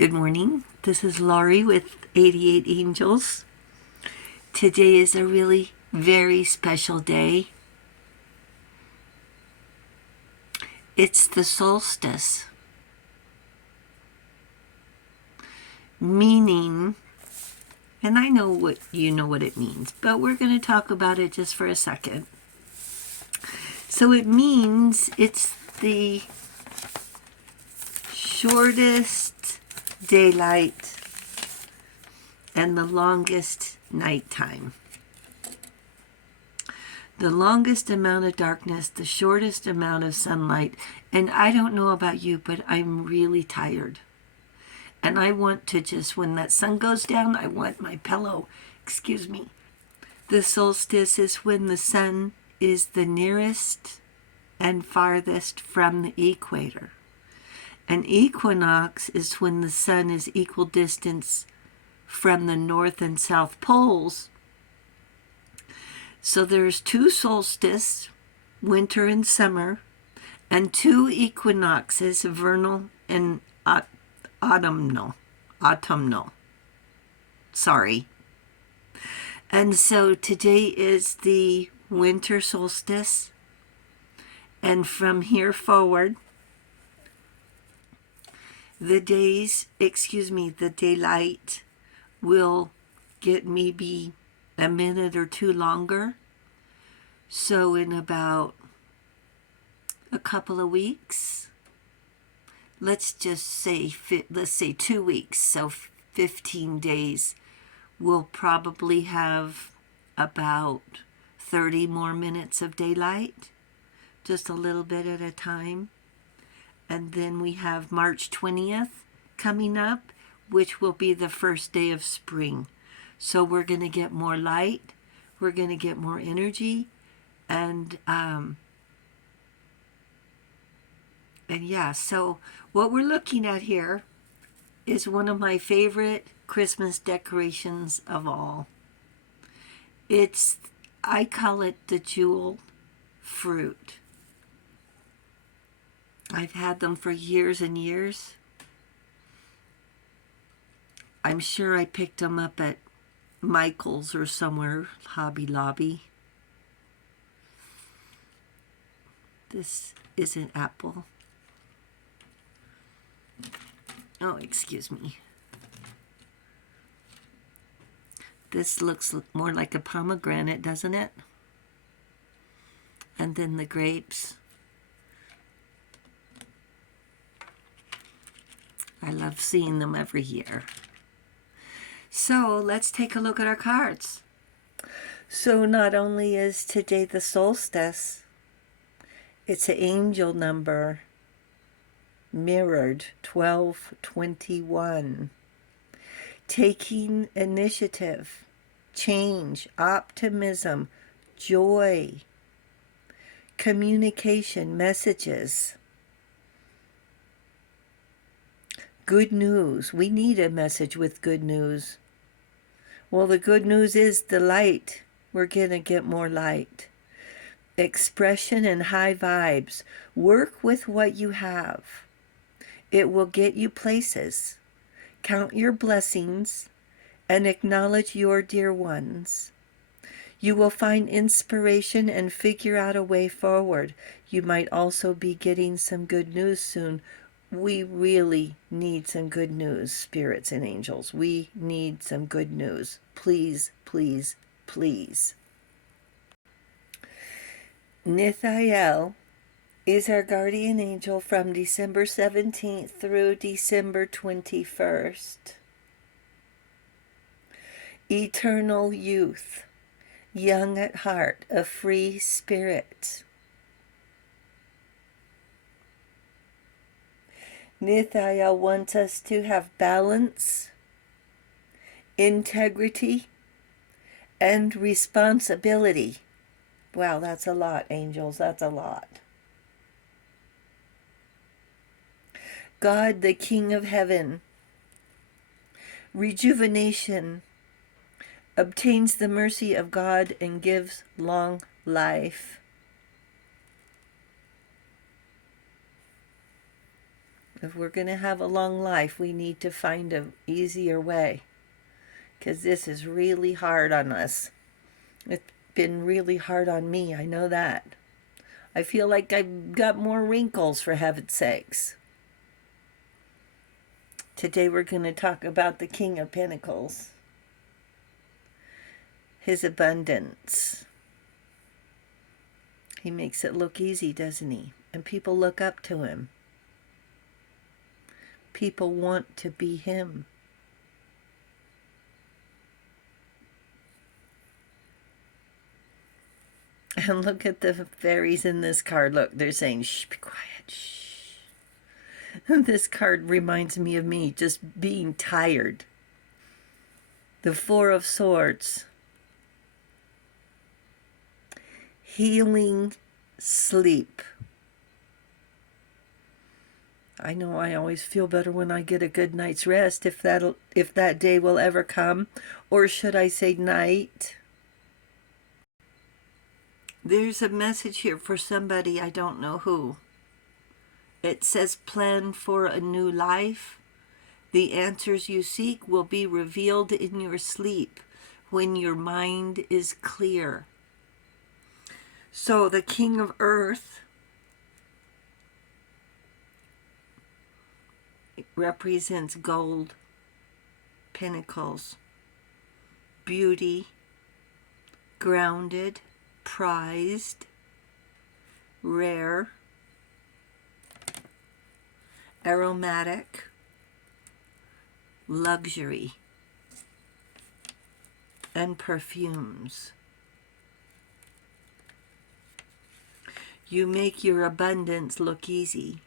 Good morning. This is Laurie with 88 Angels. Today is a really very special day. It's the solstice, meaning, and I know what it means, but we're going to talk about it just for a second. So it means it's the shortest daylight and the longest nighttime. The longest amount of darkness, the shortest amount of sunlight. And I don't know about you, but I'm really tired. And I want to just, when that sun goes down, I want my pillow. Excuse me. The solstice is when the sun is the nearest and farthest from the equator. An equinox is when the sun is equal distance from the north and south poles. So there's two solstices, winter and summer, and two equinoxes, vernal and autumnal. Sorry. And so today is the winter solstice, and from here forward, the daylight will get maybe a minute or two longer. So in about a couple of weeks, let's say 2 weeks, so 15 days, we'll probably have about 30 more minutes of daylight, just a little bit at a time. And then we have March 20th coming up, which will be the first day of spring. So we're going to get more light, we're going to get more energy, and yeah, so what we're looking at here is one of my favorite Christmas decorations of all. I call it the jewel fruit. I've had them for years and years. I'm sure I picked them up at Michael's or somewhere, Hobby Lobby. This is an apple. Oh, excuse me. This looks more like a pomegranate, doesn't it? And then the grapes. I love seeing them every year. So let's take a look at our cards. So not only is today the solstice, it's an angel number mirrored 1221. Taking initiative, change, optimism, joy, communication, messages. Good news. We need a message with good news. Well, the good news is the light. We're going to get more light. Expression and high vibes. Work with what you have. It will get you places. Count your blessings and acknowledge your dear ones. You will find inspiration and figure out a way forward. You might also be getting some good news soon. We really need some good news, spirits and angels. We need some good news. Please, please, please. Nithael is our guardian angel from December 17th through December 21st. Eternal youth, young at heart, a free spirit. Nithael wants us to have balance, integrity, and responsibility. Wow, that's a lot, angels. That's a lot. God, the King of Heaven, rejuvenation, obtains the mercy of God and gives long life. If we're going to have a long life, we need to find an easier way, because this is really hard on us. It's been really hard on me, I know that. I feel like I've got more wrinkles, for heaven's sakes. Today we're going to talk about the King of Pentacles. His abundance. He makes it look easy, doesn't he? And people look up to him. People want to be him. And look at the fairies in this card. Look, they're saying, shh, be quiet, shh. And this card reminds me of me just being tired. The Four of Swords. Healing sleep. I know I always feel better when I get a good night's rest, if that day will ever come, or should I say night. There's a message here for somebody, I don't know who. It says, plan for a new life. The answers you seek will be revealed in your sleep when your mind is clear. So the King of Earth represents gold, pentacles, beauty, grounded, prized, rare, aromatic, luxury, and perfumes. You make your abundance look easy.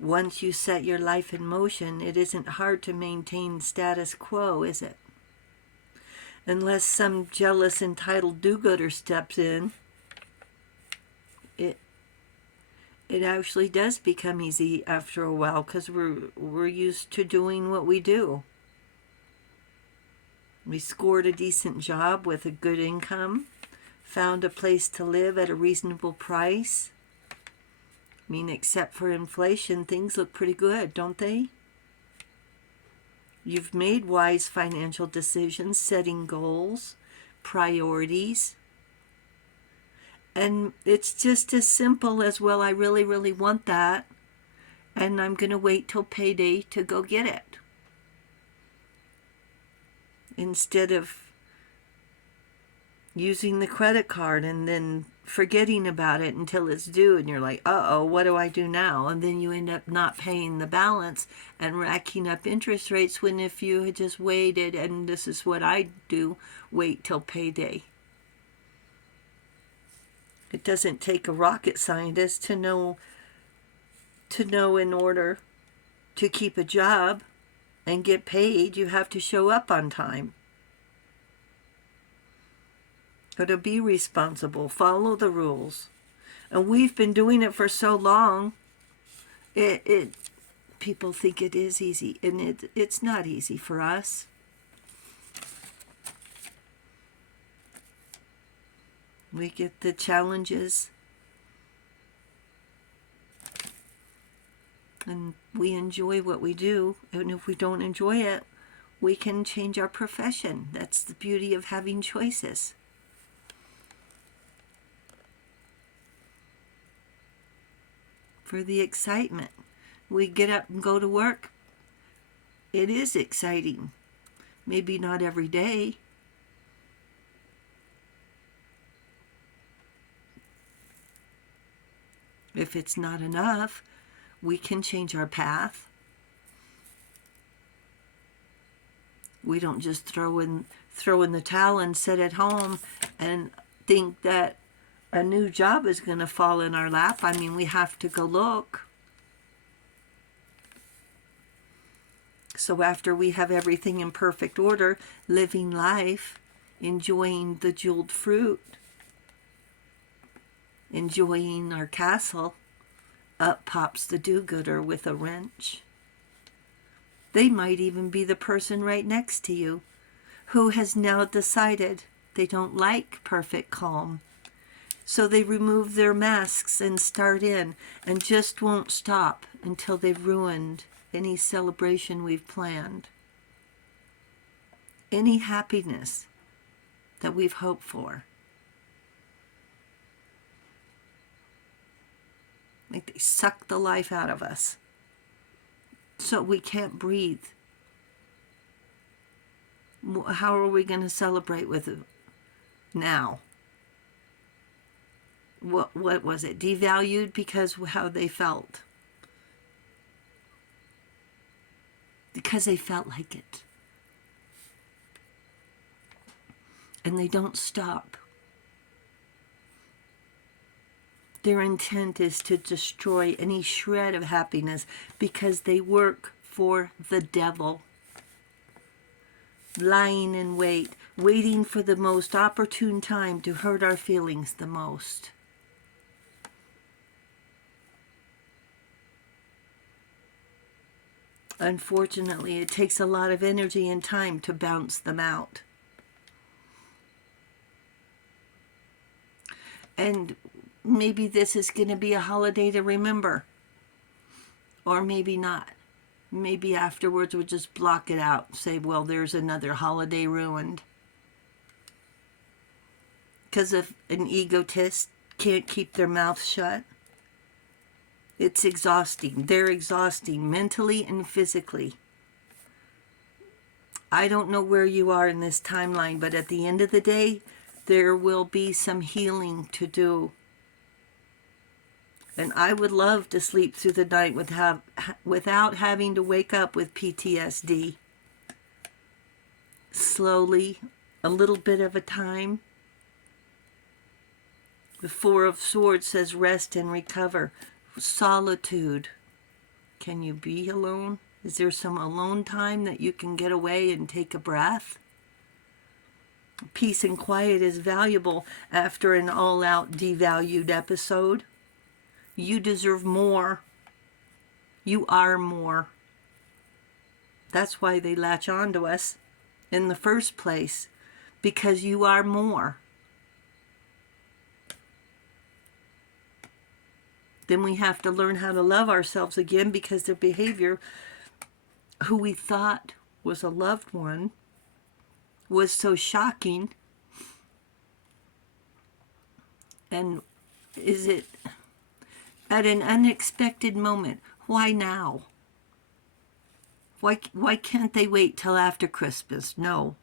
Once you set your life in motion, it isn't hard to maintain status quo, is it? Unless some jealous, entitled do-gooder steps in, it actually does become easy after a while, because we're used to doing what we do. We scored a decent job with a good income, found a place to live at a reasonable price. I mean, except for inflation, things look pretty good, don't they? You've made wise financial decisions, setting goals, priorities. And it's just as simple as, well, I really, really want that, and I'm going to wait till payday to go get it. Instead of using the credit card and then forgetting about it until it's due, and you're like, uh-oh, what do I do now? And then you end up not paying the balance and racking up interest rates, when if you had just waited, and this is what I do, wait till payday. It doesn't take a rocket scientist to know in order to keep a job and get paid, you have to show up on time. But to be responsible, follow the rules. And we've been doing it for so long, people think it is easy, and it's not easy for us. We get the challenges, and we enjoy what we do. And if we don't enjoy it, we can change our profession. That's the beauty of having choices. For the excitement, we get up and go to work. It is exciting. Maybe not every day. If it's not enough, we can change our path. We don't just throw in the towel and sit at home and think that a new job is going to fall in our lap. I mean, we have to go look. So after we have everything in perfect order, living life, enjoying the jeweled fruit, enjoying our castle, up pops the do-gooder with a wrench. They might even be the person right next to you who has now decided they don't like perfect calm. So they remove their masks and start in, and just won't stop until they've ruined any celebration we've planned, any happiness that we've hoped for. Like they suck the life out of us so we can't breathe. How are we going to celebrate with it now? What was it? Devalued because of how they felt. Because they felt like it. And they don't stop. Their intent is to destroy any shred of happiness because they work for the devil. Lying in wait, waiting for the most opportune time to hurt our feelings the most. Unfortunately, it takes a lot of energy and time to bounce them out. And maybe this is going to be a holiday to remember. Or maybe not. Maybe afterwards we'll just block it out. Say, well, there's another holiday ruined. Because if an egotist can't keep their mouth shut, it's exhausting. They're exhausting mentally and physically. I don't know where you are in this timeline, but at the end of the day, there will be some healing to do. And I would love to sleep through the night without having to wake up with PTSD. Slowly, a little bit of a time. The Four of Swords says rest and recover. Solitude. Can you be alone? Is there some alone time that you can get away and take a breath? Peace and quiet is valuable after an all-out devalued episode. You deserve more. You are more. That's why they latch on to us in the first place, because you are more. Then we have to learn how to love ourselves again, because their behavior, who we thought was a loved one, was so shocking. And is it at an unexpected moment? Why now? Why can't they wait till after Christmas? No.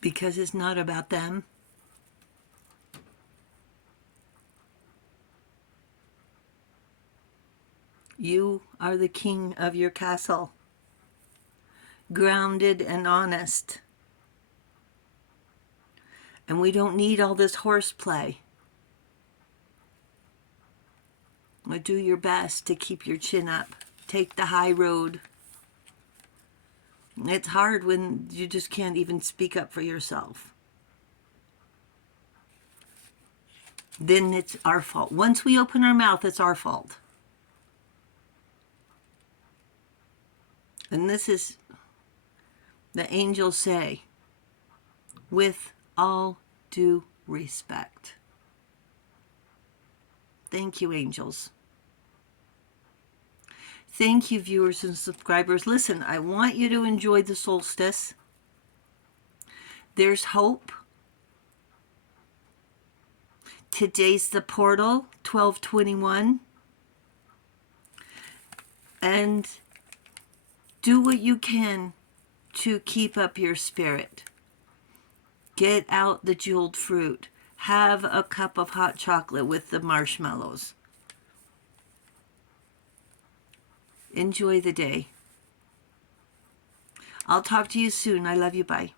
Because it's not about them. You are the king of your castle, grounded and honest. And we don't need all this horseplay. But do your best to keep your chin up. Take the high road. It's hard when you just can't even speak up for yourself. Then it's our fault. Once we open our mouth, it's our fault. And this is, the angels say, with all due respect. Thank you, angels. Thank you, viewers and subscribers. Listen, I want you to enjoy the solstice. There's hope. Today's the portal, 12/21. And do what you can to keep up your spirit. Get out the jeweled fruit. Have a cup of hot chocolate with the marshmallows. Enjoy the day. I'll talk to you soon. I love you. Bye.